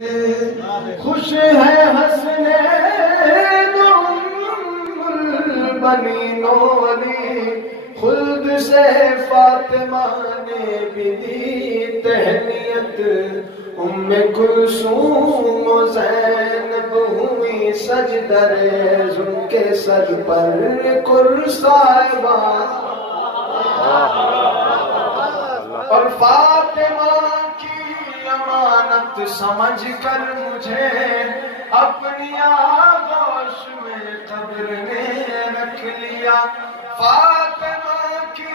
خوش ہے حسنین البنین علی، خلد سے فاطمہ نے بھی دی تہنیت، ام کلثوم و زینب ہوئی سجدہ ریز، ان کے سر پر کرسائبان، اور فاطمہ کی امانت سمجھ کر مجھے اپنی آغوش میں قبر نے رکھ لیا۔ فاطمہ کی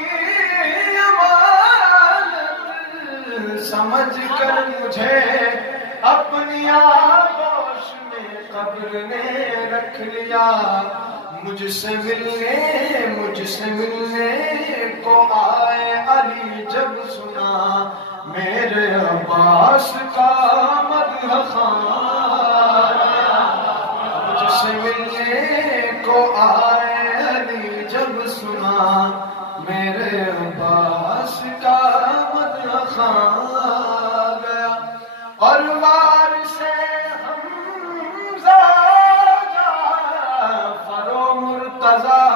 امانت سمجھ کر مجھے اپنی آغوش میں قبر نے رکھ لیا۔ مجھ سے ملنے کو آئے علی جب سنا، میرے عباس کا مدح خوان۔ مجھ سے ملنے کو آئے علی جب سنا، میرے عباس کا مدح خوان گیا۔ اور وارث حمزہ جعفر و مرتضیٰ،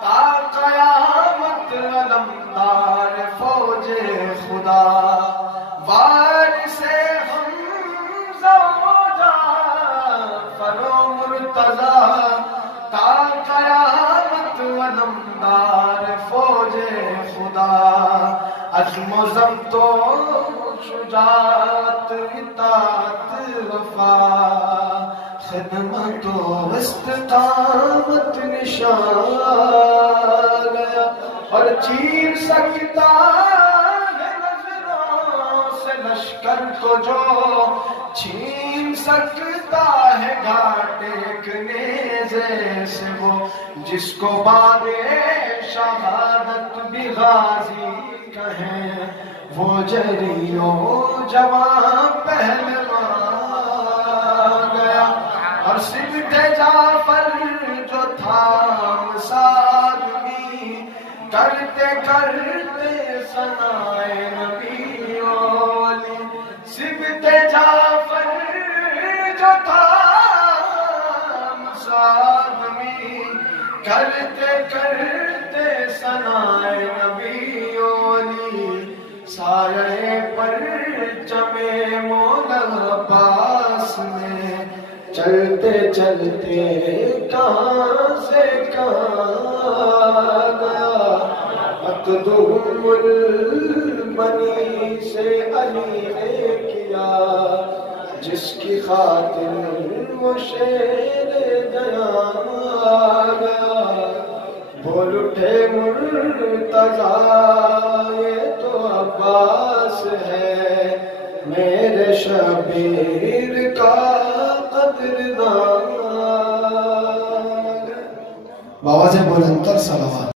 تا قیامت علمدار فوج خدا۔ وارث حمزہ جعفر و مرتضیٰ، تا قیامت علمدار فوج خدا۔ عزم و ضبط و شجاعت، اطاعت وفا، خدمت و استقامت نشان گیا۔ اور چیر سکتا ہے نظروں سے لشکر کو جو، چھین سکتا ہے گھاٹ ایک نیزے سے وہ، جس کو بعد شہادت بھی غازی کہیں، وہ جری و جوان پہلوان گیا۔ اور صبت جعفر جو تھا مسالمی، کرتے کرتے ثنائے نبی علی۔ صبت جعفر جو تھا مسالمی، کرتے کرتے ثنائے نبی علی۔ سایہ پرچم مولا عباس میں، چلتے چلتے کہاں سے کہاں گیا۔ مقدوم البنی سے علی نے کیا، جس کی خاطر وہ شیر دیاں گیا۔ بول اٹھے مرتضیٰ، یہ تو عباس ہے، میرے شبیر کا قدردان۔ بآواز بلند تر صلوات۔